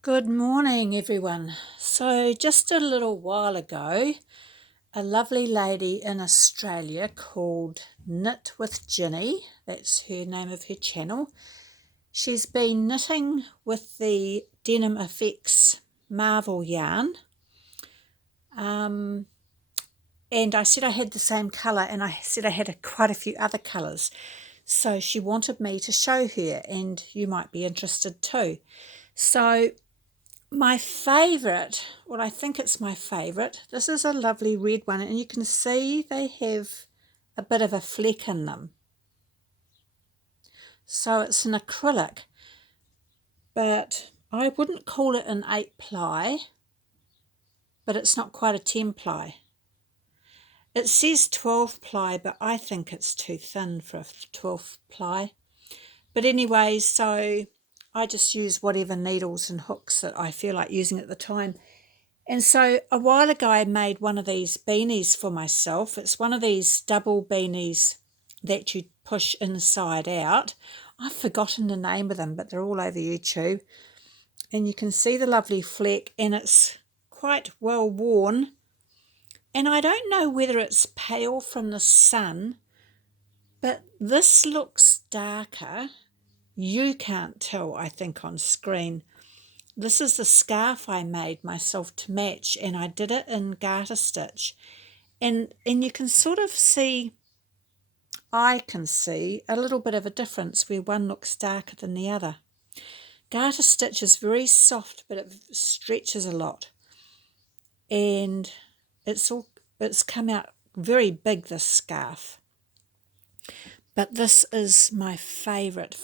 Good morning, everyone. So, just a little while ago, a lovely lady in Australia called Knit with Ginny, that's her name of her channel, she's been knitting with the Denim Effects Marvel yarn. And I said I had the same colour, and I said I had quite a few other colours. So, she wanted me to show her, and you might be interested too. So, my favourite, well, I think it's my favourite, this is a lovely red one, and you can see they have a bit of a fleck in them. So it's an acrylic, but I wouldn't call it an 8 ply, but it's not quite a 10 ply. It says 12 ply, but I think it's too thin for a 12 ply. But anyway, so I just use whatever needles and hooks that I feel like using at the time. And so a while ago I made one of these beanies for myself. It's one of these double beanies that you push inside out. I've forgotten the name of them, but they're all over YouTube. And you can see the lovely fleck, and it's quite well worn. And I don't know whether it's pale from the sun, but this looks darker. You can't tell, I think, on screen. This is the scarf I made myself to match, and I did it in garter stitch. And you can sort of see, I can see a little bit of a difference where one looks darker than the other. Garter stitch is very soft, but it stretches a lot. And it's come out very big, this scarf. But this is my favourite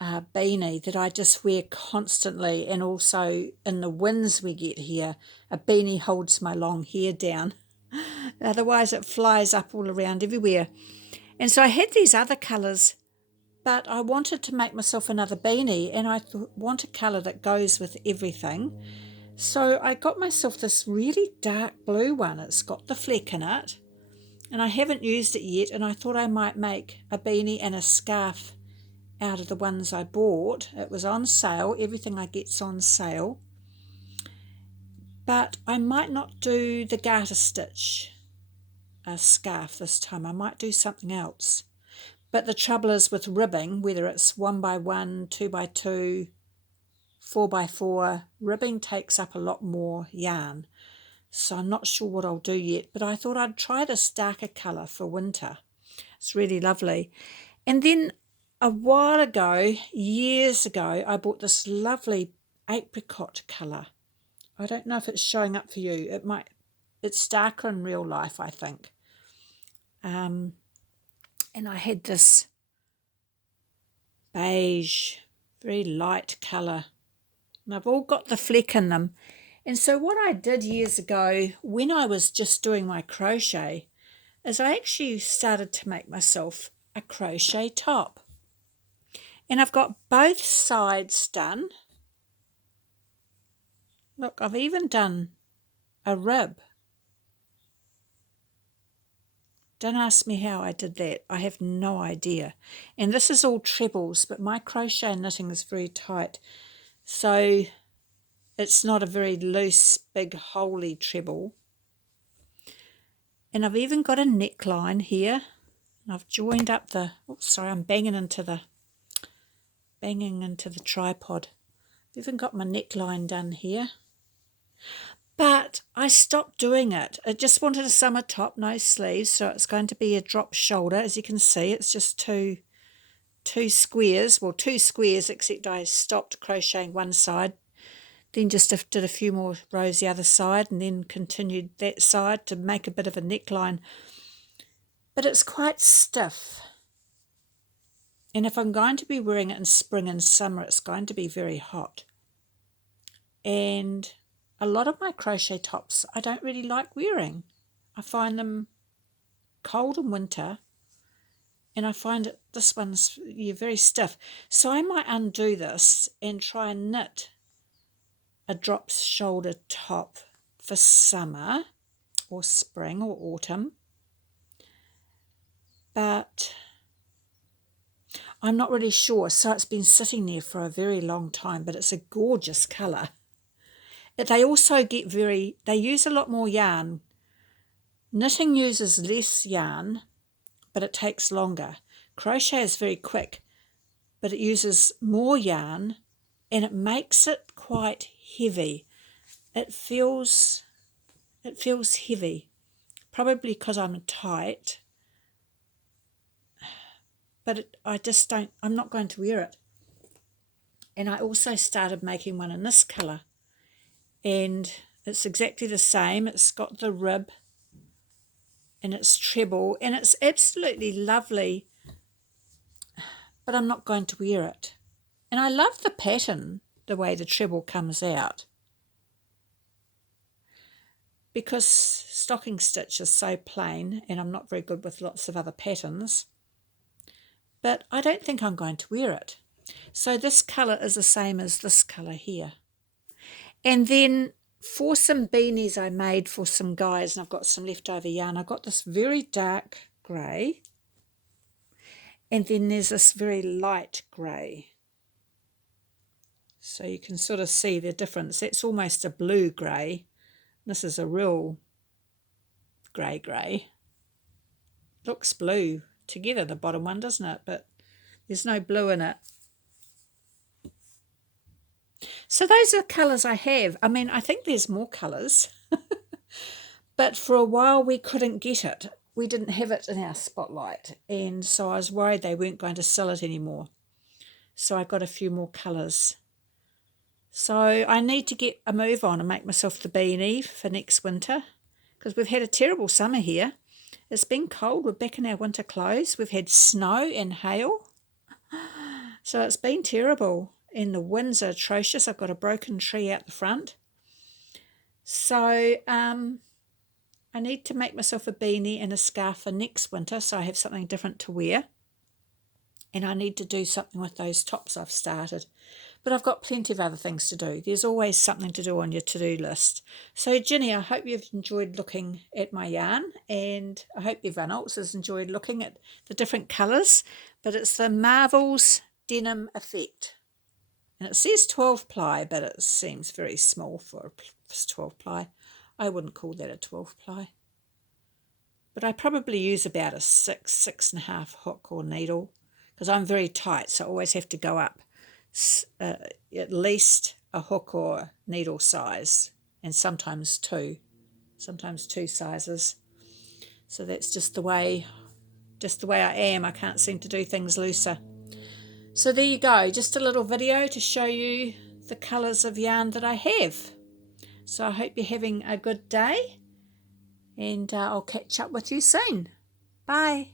beanie that I just wear constantly, and also in the winds we get here, a beanie holds my long hair down. Otherwise it flies up all around everywhere. And so I had these other colours, but I wanted to make myself another beanie, and I want a colour that goes with everything. So I got myself this really dark blue one. It's got the fleck in it, and I haven't used it yet, and I thought I might make a beanie and a scarf out of the ones I bought. It was on sale. Everything I get's on sale. But I might not do the garter stitch scarf this time. I might do something else. But the trouble is with ribbing, whether it's 1 by 1, 2 by 2, 4 by 4, ribbing takes up a lot more yarn. So I'm not sure what I'll do yet, but I thought I'd try this darker colour for winter. It's really lovely. And then a while ago, years ago, I bought this lovely apricot colour. I don't know if it's showing up for you. It's darker in real life, I think. And I had this beige, very light colour. And I've all got the fleck in them. And so what I did years ago, when I was just doing my crochet, is I actually started to make myself a crochet top. And I've got both sides done. Look, I've even done a rib. Don't ask me how I did that. I have no idea. And this is all trebles, but my crochet knitting is very tight. So it's not a very loose, big, holy treble. And I've even got a neckline here. And I've joined up the, sorry, I'm banging into the tripod. I've even got my neckline done here. But I stopped doing it. I just wanted a summer top, no sleeves, so it's going to be a drop shoulder. As you can see, it's just two squares, except I stopped crocheting one side, then just did a few more rows the other side, and then continued that side to make a bit of a neckline. But it's quite stiff. And if I'm going to be wearing it in spring and summer, it's going to be very hot. And a lot of my crochet tops I don't really like wearing. I find them cold in winter, and I find this one's very stiff. So I might undo this and try and knit a drop shoulder top for summer or spring or autumn. But I'm not really sure. So it's been sitting there for a very long time, but it's a gorgeous colour. They also they use a lot more yarn. Knitting uses less yarn, but it takes longer. Crochet is very quick, but it uses more yarn and it makes it quite heavy. It feels heavy, probably because I'm tight, but I'm not going to wear it. And I also started making one in this colour, and it's exactly the same. It's got the rib and it's treble, and it's absolutely lovely, but I'm not going to wear it. And I love the pattern, the way the treble comes out, because stocking stitch is so plain and I'm not very good with lots of other patterns, but I don't think I'm going to wear it. So this colour is the same as this colour here. And then for some beanies I made for some guys, and I've got some leftover yarn, I got this very dark grey, and then there's this very light grey. So you can sort of see the difference. That's almost a blue grey. This is a real grey. Looks blue together, the bottom one, doesn't it? But there's no blue in it. So those are the colours I have. I mean, I think there's more colours. But for a while we couldn't get it. We didn't have it in our spotlight. And so I was worried they weren't going to sell it anymore. So I got a few more colours. So I need to get a move on and make myself the beanie for next winter, because we've had a terrible summer here. It's been cold. We're back in our winter clothes. We've had snow and hail. So it's been terrible. And the winds are atrocious. I've got a broken tree out the front. So I need to make myself a beanie and a scarf for next winter, so I have something different to wear. And I need to do something with those tops I've started. But I've got plenty of other things to do. There's always something to do on your to-do list. So Ginny, I hope you've enjoyed looking at my yarn, and I hope everyone else has enjoyed looking at the different colours. But it's the Marvel's Denim Effect. And it says 12 ply, but it seems very small for 12 ply. I wouldn't call that a 12 ply. But I probably use about a 6.5 hook or needle, because I'm very tight, so I always have to go up at least a hook or needle size, and sometimes two sizes. So that's just the way I am. I can't seem to do things looser. So there you go, just a little video to show you the colours of yarn that I have. So I hope you're having a good day, and I'll catch up with you soon. Bye.